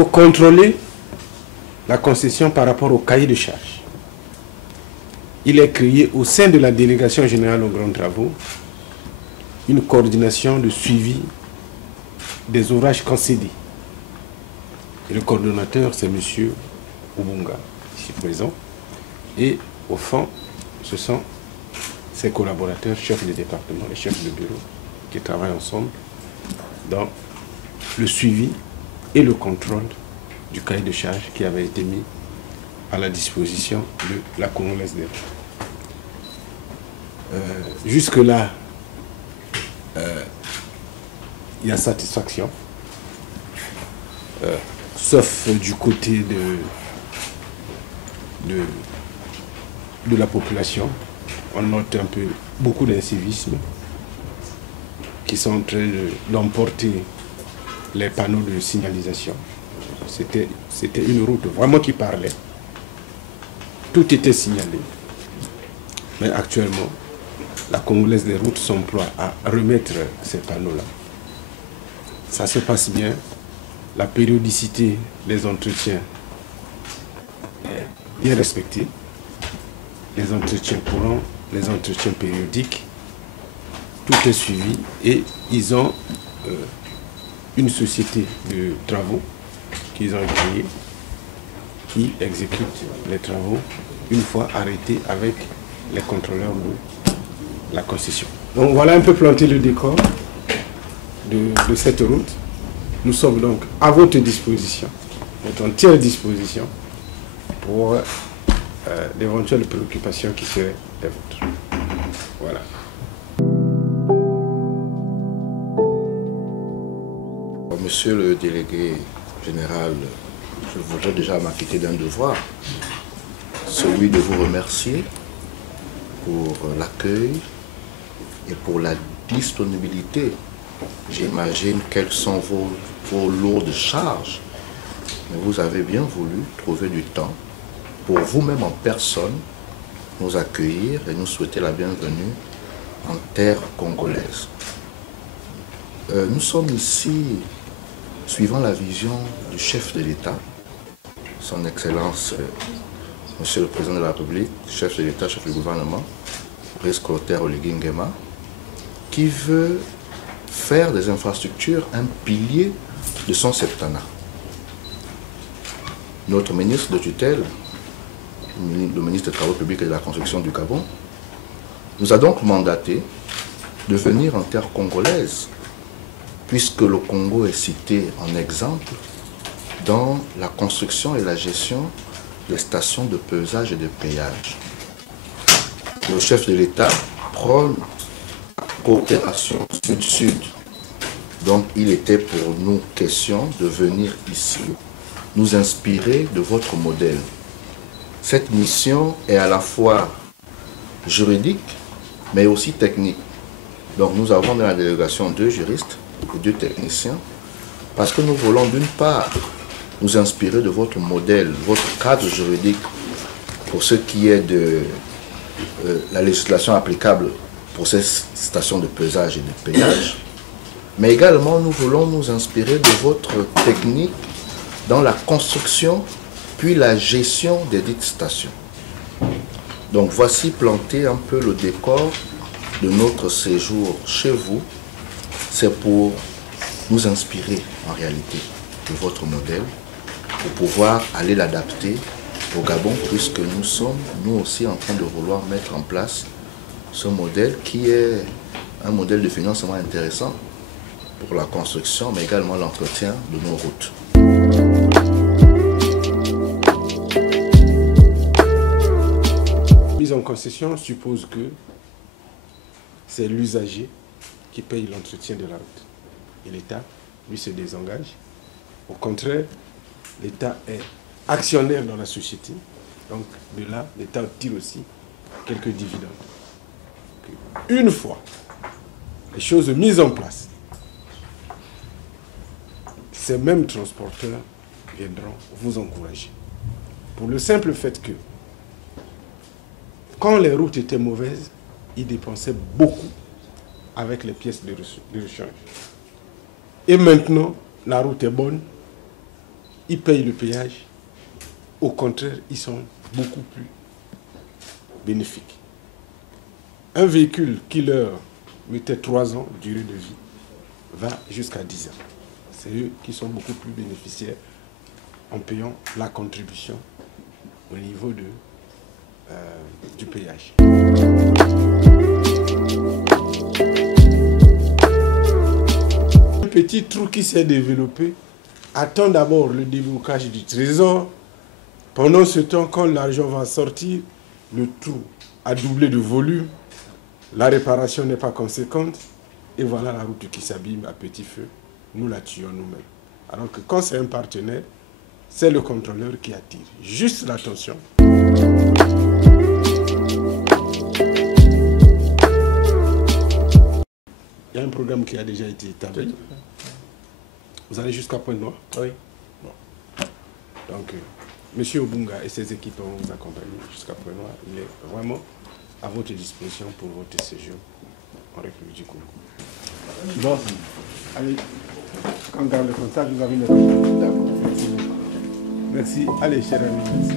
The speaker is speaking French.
faut contrôler la concession par rapport au cahier de charges. Il est créé au sein de la délégation générale aux grands travaux une coordination de suivi des ouvrages concédés. Et le coordonnateur, c'est M. Ubunga, ici présent. Et au fond, ce sont ses collaborateurs, chefs de département et chefs de bureau, qui travaillent ensemble dans le suivi et le contrôle du cahier de charges qui avait été mis à la disposition de la Congolaise des routes. Jusque-là, il y a satisfaction, sauf du côté de la population. On note un peu beaucoup d'incivisme qui sont en train d'emporter les panneaux de signalisation. C'était une route vraiment qui parlait. Tout était signalé. Mais actuellement, la Congolaise des routes s'emploie à remettre ces panneaux-là. Ça se passe bien. La périodicité des entretiens est bien respectée. Les entretiens courants, les entretiens périodiques, tout est suivi et ils ont une société de travaux qu'ils ont créée qui exécute les travaux une fois arrêtés avec les contrôleurs de la concession. Donc voilà un peu planté le décor de cette route. Nous sommes donc à votre disposition, notre entière disposition pour d'éventuelles préoccupations qui seraient les vôtres. Voilà. Monsieur le délégué général, je voudrais déjà m'acquitter d'un devoir, celui de vous remercier pour l'accueil et pour la disponibilité. J'imagine quelles sont vos lourdes charges, mais vous avez bien voulu trouver du temps pour vous-même en personne nous accueillir et nous souhaiter la bienvenue en terre congolaise. Nous sommes ici suivant la vision du chef de l'État, son Excellence, Monsieur le Président de la République, chef de l'État, chef du gouvernement, Brice Clotaire Oligui Nguema, qui veut faire des infrastructures un pilier de son septennat. Notre ministre de tutelle, le ministre des Travaux publics et de la Construction du Gabon, nous a donc mandaté de venir en terre congolaise, puisque le Congo est cité en exemple dans la construction et la gestion des stations de pesage et de péage. Le chef de l'État prône la coopération sud-sud. Donc il était pour nous question de venir ici, nous inspirer de votre modèle. Cette mission est à la fois juridique, mais aussi technique. Donc nous avons dans la délégation 2 juristes et 2 techniciens, parce que nous voulons d'une part nous inspirer de votre modèle, votre cadre juridique pour ce qui est de la législation applicable pour ces stations de pesage et de péage, mais également nous voulons nous inspirer de votre technique dans la construction puis la gestion des dites stations. Donc voici planté un peu le décor de notre séjour chez vous. C'est pour nous inspirer en réalité de votre modèle, pour pouvoir aller l'adapter au Gabon, puisque nous sommes, nous aussi, en train de vouloir mettre en place ce modèle qui est un modèle de financement intéressant pour la construction, mais également l'entretien de nos routes. Mise en concession suppose que c'est l'usager qui paye l'entretien de la route. Et l'État, lui, se désengage. Au contraire, l'État est actionnaire dans la société. Donc, de là, l'État tire aussi quelques dividendes. Une fois les choses mises en place, ces mêmes transporteurs viendront vous encourager. Pour le simple fait que, quand les routes étaient mauvaises, ils dépensaient beaucoup avec les pièces de rechange. Et maintenant, la route est bonne, ils payent le péage. Au contraire, ils sont beaucoup plus bénéfiques. Un véhicule qui leur mettait 3 ans de durée de vie va jusqu'à 10 ans. C'est eux qui sont beaucoup plus bénéficiaires en payant la contribution au niveau du péage. Un petit trou qui s'est développé attend d'abord le déblocage du trésor. Pendant ce temps, quand l'argent va sortir, le trou a doublé de volume, la réparation n'est pas conséquente, et voilà la route qui s'abîme à petit feu. Nous la tuons nous-mêmes. Alors que quand c'est un partenaire, c'est le contrôleur qui attire juste l'attention. Il y a un programme qui a déjà été établi. Vous allez jusqu'à Pointe-Noire? Oui. Bon. Donc, M. Obunga et ses équipes vont vous accompagner jusqu'à Pointe-Noire. Il est vraiment à votre disposition pour votre séjour en République du Congo. Bon, allez, quand on garde le contact, vous avez le contact. D'accord. Merci. Allez, cher ami, merci.